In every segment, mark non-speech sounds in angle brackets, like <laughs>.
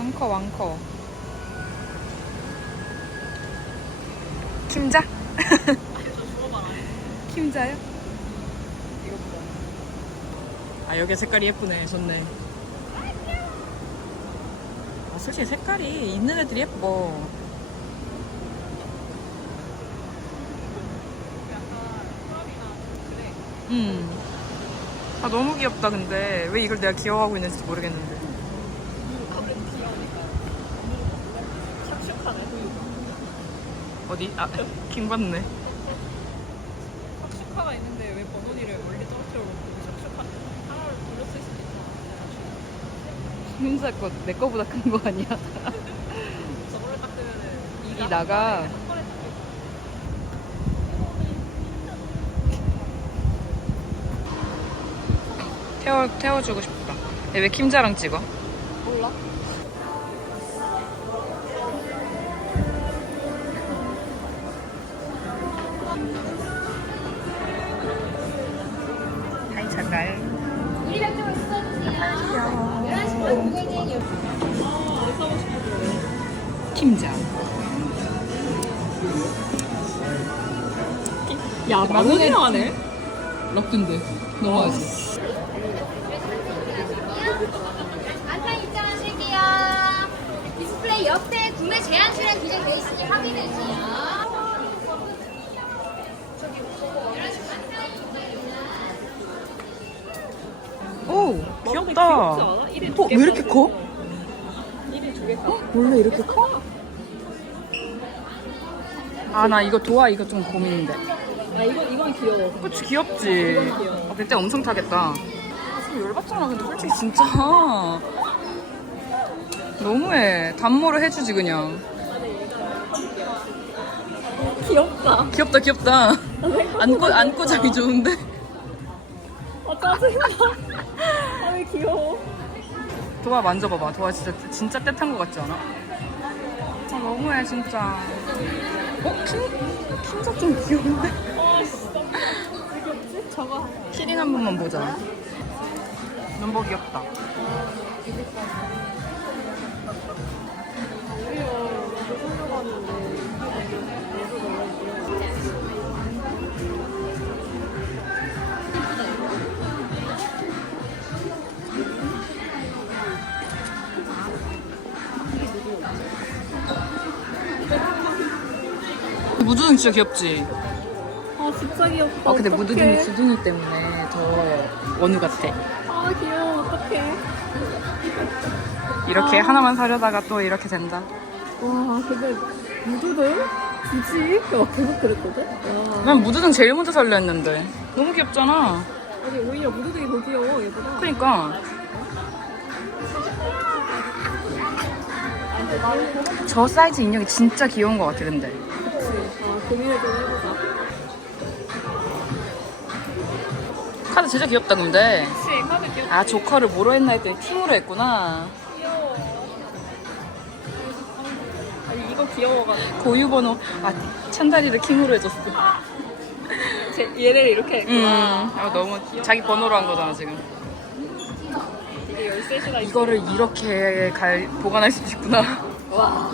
왕커 왕커 김자? 김자요? 아 여기 색깔이 예쁘네 좋네 아 솔직히 색깔이 있는 애들이 예뻐 음. 아 너무 귀엽다 근데 왜 이걸 내가 귀여워하고 있는지 모르겠는데 샥샥하네 어디? 아 킹받네 샥샥하가 있는데 왜 번호리를 멀리 떨어뜨려 놓고 샥샥한 하나를 돌렸을 수도 있잖아 힘자 거내 거보다 큰 거 아니야? 저거를 딱 뜨면은 이 나가 한 번에 딱 태워, 태워주고 싶다 근데 왜 킴자랑 찍어? 야 만원이나 하네 럭든데 넘어가지 간판 입장하실게요. 디스플레이 옆에 구매 제한 출연 기재되어 있으니 확인해 주세요. 오 귀엽다 어? 왜 이렇게 커? 어? 원래 이렇게 커? 아 나 이거 도화 이거 좀 고민인데 아 이건 이건 귀여워. 그치 귀엽지. 아, 그때 엄청 타겠다. 좀 열받잖아 근데 솔직히 진짜. 너무해. 단모를 해주지 그냥. 귀엽다. 귀엽다 귀엽다. 안고 안고 자기 좋은데? 아 짜증나 아왜 귀여워? 도화 만져봐봐. 도화 진짜 진짜 떼탄 거 같지 않아? 아 너무해 진짜 어? 킹? 킹자 좀 귀여운데? 저거 키링 한 번만 보자 눈버 귀엽다 무드등 진짜 귀엽지? 아 진짜 귀엽다 아 근데. 무드등이 주둥이 때문에 더 원우 같아 아 귀여워 어떡해 이렇게 아. 하나만 사려다가 또 이렇게 된다 와 근데 무드등? 굳이? 야 계속 그랬거든? 와 난 무드등 제일 먼저 살려 했는데 너무 귀엽잖아 아니 오히려 무드등이 더 귀여워 얘보다 그러니까 아 근데 나는 저 사이즈 인형이 진짜 귀여운 것 같아 근데 고민을 좀 해보자. 카드 진짜 귀엽다 근데. 그치 카드 귀엽다. 아 조커를 뭐로 했나 했더니 킹으로 했구나. 귀여워 아니 이거 귀여워가지고. 고유 번호. 아 찬다리를 킹으로 해줬어. 제, 얘를 이렇게 음 했구나. 아, 너무 자기 번호로 한 거잖아 지금. 이게 13시나 이거를 이렇게 갈, 보관할 수 있구나. 와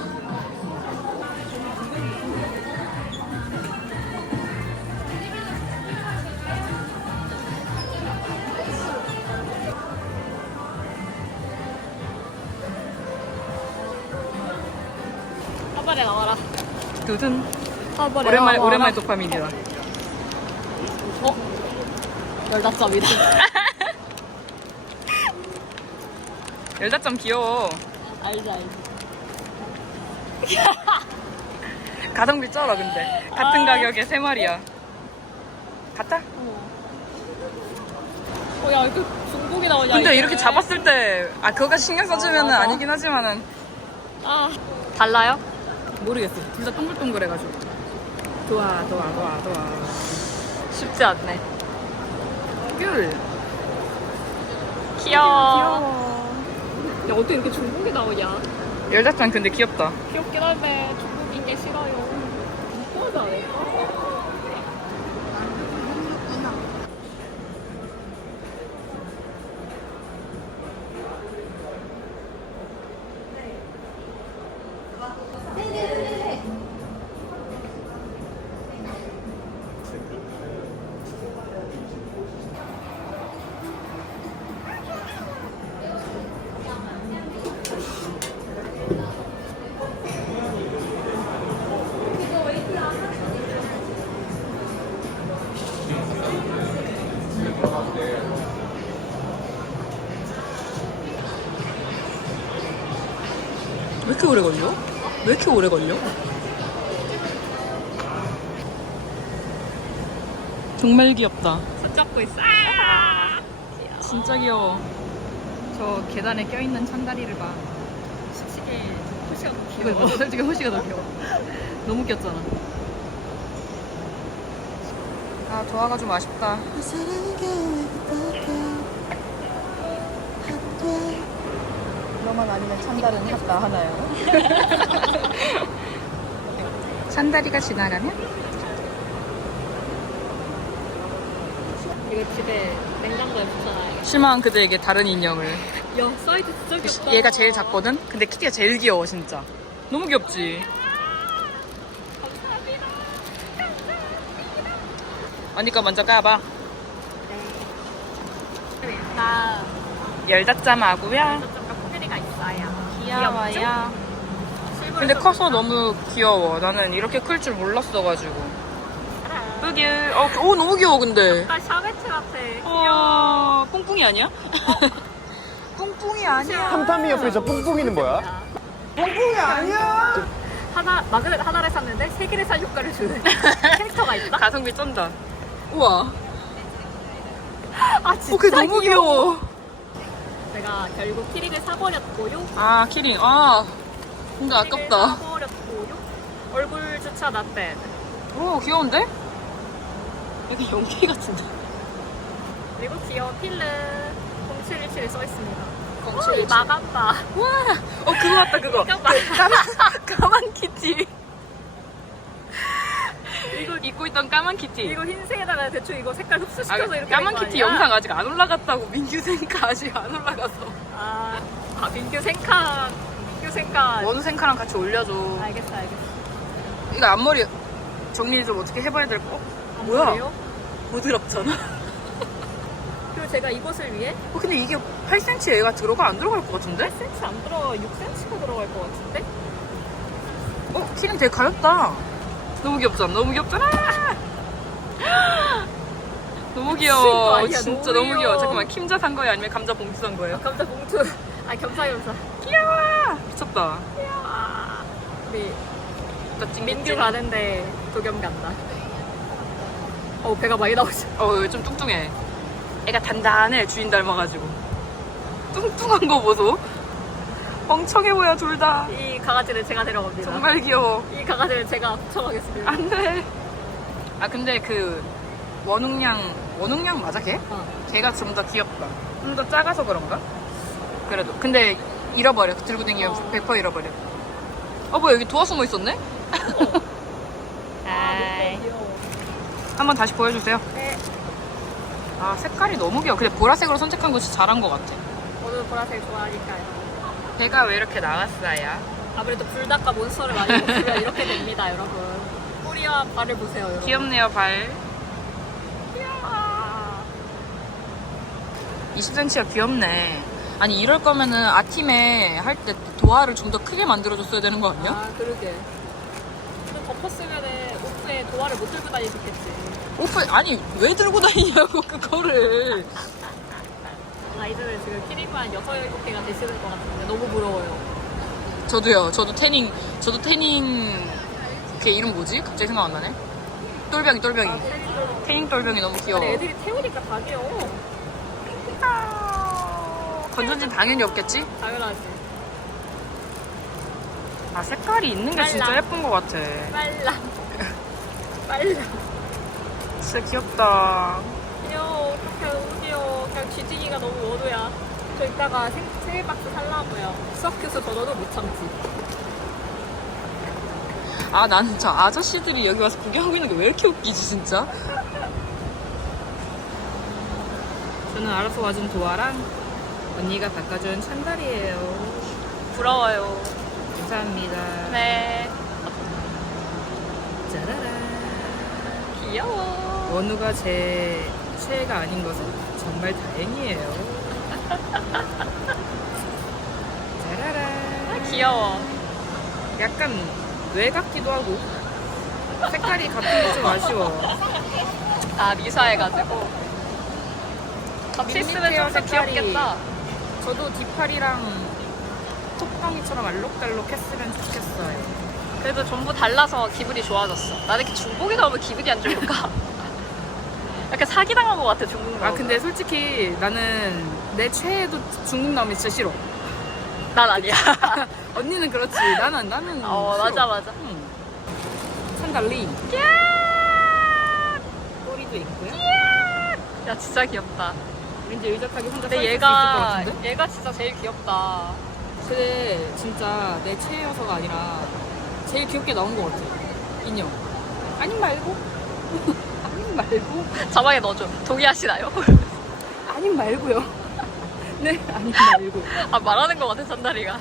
두둔 한번에 오랜만에 나와라 오랜만에 도파민이다 어? 열다점이다 <laughs> 열다점 귀여워 알지 알지 <laughs> 가성비 쩔어 근데 같은 아. 가격에 세 마리야 같아? 어, 야, 그 중국이 나오냐? 근데 이게. 이렇게 잡았을 때, 아, 그거가 신경 써주면 맞아. 아니긴 하지만은. 아, 달라요? 모르겠어. 둘 다 동글동글해가지고. 좋아, 좋아, 좋아, 좋아. 쉽지 않네. 귤. 귀여워. 야, 어떻게 이렇게 중국이 나오냐? 열자짱 근데 귀엽다. 귀엽긴 한데 중국인 게 싫어요. 이뻐하지 않을까? 왜 이렇게 오래 걸려? 왜 이렇게 오래 걸려? 정말 귀엽다. 손 잡고 있어. 진짜 귀여워. 저 계단에 껴있는 찬다리를 봐. 솔직히 호시가 너무 이거 귀여워. 맞아. 솔직히 호시가 더 귀여워. 너무 귀엽잖아. 아, 좋아가지고 아쉽다. 너만 아니면 찬달은 샀다 하나요? <laughs> 찬다리가 지나가면? 이거 집에 냉장고에 붙여놔야겠다. 실망한 그대에게 다른 인형을. 야, 사이즈 진짜 귀엽다. 얘가 제일 작거든? 근데 키티가 제일 귀여워, 진짜. 너무 귀엽지? 언니가 먼저 까봐. 나 열다짜마고요. 저쪽가 코끼리가 있어요. 귀여워요. 근데 커서 너무 귀여워. 나는 이렇게 클 줄 몰랐어가지고. 여기, 어, 오, 너무 귀여워, 근데. 나 샤베트 같아. 어, 뿡뿡이 아니야? <laughs> 뿡뿡이 아니야. 탐탐이 옆에 저 뿡뿡이는 뭐야? 하나 마그넷 하나를 샀는데 세 개를 살 효과를 주는 <laughs> 햄스터가 있다. 가성비 쩐다. 우와. 아 어, 진짜 그게 너무 귀여워. 내가 결국 키링을 사버렸고요. 아, 키링. 아, 근데 키링을 아깝다. 사버렸고요. 얼굴 주차 나때. 오, 귀여운데? 약간 연기 같은데. 그리고 귀여운 필름 0717에 써 있습니다. 0717. 이 마감바. 와, 어, 그거 같다, 그거. 그 까만, 까만 키티. 이거 입고 있던 까만 키티. 이거 흰색에다가 대충 이거 색깔 아, 흡수시켜서 이렇게 까만 키티? 영상 아직 안 올라갔다고 <laughs> 민규 생카 아직 안 올라가서 아, 아 민규 생카 민규 생카 원우 생카랑 같이 올려줘 알겠어 알겠어 이거 앞머리 정리 좀 어떻게 해봐야 될 거? 아, 뭐야? 뭐예요? 부드럽잖아 그리고 제가 이것을 위해 어, 근데 이게 8cm 얘가 들어가 안 들어갈 것 같은데? 8cm 안 들어 6cm가 들어갈 것 같은데? 어? 키링 되게 가볍다 너무 귀엽잖아. 너무 귀엽잖아. <gasps> 너무 귀여워. 아니야, 진짜 너무 너무 귀여워. 귀여워. 잠깐만. 킴자 산 거예요? 아니면 감자 봉투 산 거예요? 감자 봉투. 아 겸사 겸사 귀여워. 미쳤다. 아, 우리 나 찡- 민규 찡- 가는데 도겸 간다. 어 배가 많이 나오죠 어, 좀 뚱뚱해. 애가 단단해, 주인 닮아가지고. 뚱뚱한 거 보소. 멍청해 보여, 둘 다. 이 강아지를 제가 데려갑니다 정말 귀여워. 이 강아지를 제가 붙여가겠습니다 안 돼. 아, 근데 그, 원웅냥, 원웅냥 맞아, 걔? 어. 걔가 좀 더 귀엽다. 좀 더 작아서 그런가? 그래도. 근데 잃어버려. 들고 다니면 어. 100% 잃어버려. 어, 뭐야, 여기 도화 숨어 있었네? <laughs> 아 귀여워 한번 다시 보여주세요. 네 아, 색깔이 너무 귀여워. 근데 보라색으로 선택한 거 진짜 잘한 것 같아. 저도 보라색 좋아하니까요 걔가 왜 이렇게 나왔어요? 아무래도 불닭과 몬스터를 많이 먹으면 이렇게 됩니다, <laughs> 여러분. 꼬리와 발을 보세요, 여러분. 귀엽네요, 발. 귀여워. 20cm가 귀엽네. 아니 이럴 거면은 아팀에 할 때 도화를 좀 더 크게 만들어줬어야 되는 거 아니야? 아, 그러게. 좀 덮었으면은 오프에 도화를 못 들고 다니셨겠지. 오빠 아니 왜 들고 다니냐고 그거를. 아이들은 지금 키링만 6, 7개가 되시는 것 같은데 너무 부러워요. 저도요. 저도 태닝 저도 태닝 걔 이름 뭐지? 갑자기 생각 안 나네. 똘병이 똘병이. 아, 태닝도- 태닝 똘병이 너무 귀여워. 애들이 태우니까 다 귀여워. 건전진 당연히 없겠지? 당연하지. 아 색깔이 있는 게 진짜 빨라. 예쁜 것 같아. 빨라. <laughs> 빨라. 진짜 귀엽다. 쥐지기가 너무 원우야. 저 이따가 생, 생일 박스 살라고요. 서큐스 번호도 못 참지. 아 나는 저 아저씨들이 여기 와서 구경하고 있는 게 왜 이렇게 웃기지 진짜? 저는 알아서 와준 도아랑 언니가 바꿔준 찬달이에요. 부러워요. 감사합니다. 네. 짜라란. 귀여워. 원우가 제 최애가 아닌 것은 정말 다행이에요. <laughs> 짜라란. 아, 귀여워. 약간 뇌 같기도 하고 색깔이 같은 게 좀 아쉬워. 아, 미사해가지고. 같이 있으면 밋밋해요, 더 색깔이. 귀엽겠다. 저도 디팔이랑 톡강이처럼 알록달록 했으면 좋겠어요. 그래도 전부 달라서 기분이 좋아졌어. 나는 이렇게 중복이 나오면 기분이 안 좋을까? <laughs> 약간 사기당한 것 같아 나오면. 아 근데 솔직히 나는 내 최애도 중국 나오면 진짜 싫어. 난 아니야. <laughs> 언니는 그렇지. 나는 나는. 어 싫어. 맞아 맞아. 응. 산달리. 꼬리도 있고요. 야 진짜 귀엽다. 왠지 의젓하게 혼자 근데 얘가 수 있을 것 같은데? 얘가 진짜 제일 귀엽다. 근데 진짜 내 최애여서가 아니라 제일 귀엽게 나온 것 같아. 인형. 아님 말고. <laughs> 말고. <laughs> 자막에 넣어줘. 동의하시나요? <laughs> 아님 말고요. <laughs> 네, 아님 말고. 아 말하는 것 같아 산다리가.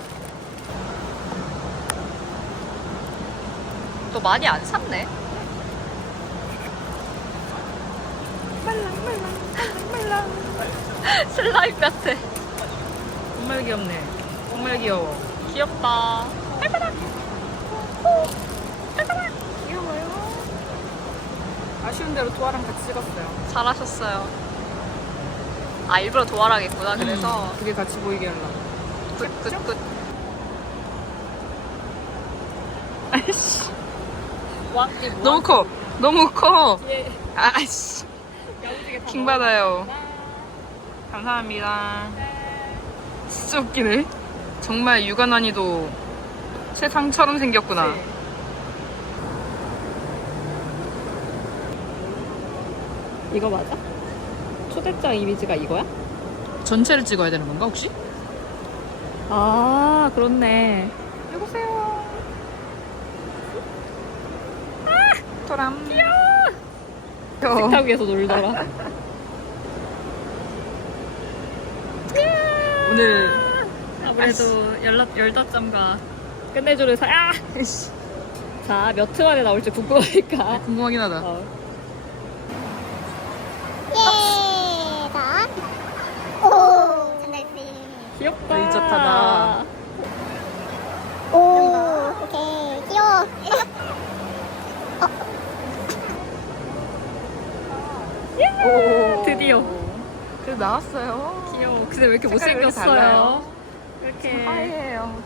또 많이 안 샀네. 슬라임 같아. 정말 귀엽네. 정말 귀여워. 귀엽다. 귀여워요. 아쉬운 대로 도아랑 같이 찍었어요. 잘하셨어요. 아 일부러 도와라겠구나. 그래서 음, 그게 같이 보이게 하려고. 굿굿굿. 아이씨. 와, 이게 뭐야? 너무 커. 너무 커. 뒤에 아이씨. 야무지게 다 킹 받아요. 감사합니다. 진짜 웃기네. 정말 육아 난이도 세상처럼 생겼구나. 넣었지. 이거 맞아? 초대장 이미지가 이거야? 전체를 찍어야 되는 건가 혹시? 아 그렇네. 여보세요. 토람. 귀여워. 식탁 위에서 놀더라. <laughs> 오늘 아무래도 연락 열닫점과 끝내주를 사. 아! <laughs> 자, 몇 트 만에 나올지 궁금하니까. 궁금하긴 하다. 어. 예다. 오, 장난씨. 귀엽다. 의젓하다. 오, 오케이. 귀여워. 오. 드디어. 그래도 나왔어요. 귀여워. 근데 왜 이렇게 색깔이 왜 이렇게 못생겼어요? 달라요? 이렇게. 하얘요.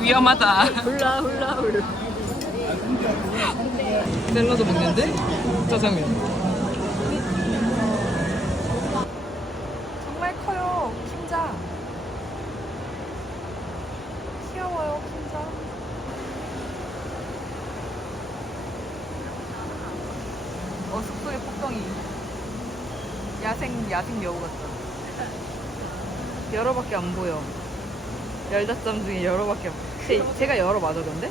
위험하다. 훌라 훌라 훌라. 샐러드 먹는데? 짜장면. 정말 커요, 킹자. 귀여워요, 킹자. 어, 숲속의 폭덩이. 야생, 야생 여우 같다. 열어밖에 안 보여. 열다점 중에 열어밖에 안 보여. 제, 제가 열어 맞아, 근데?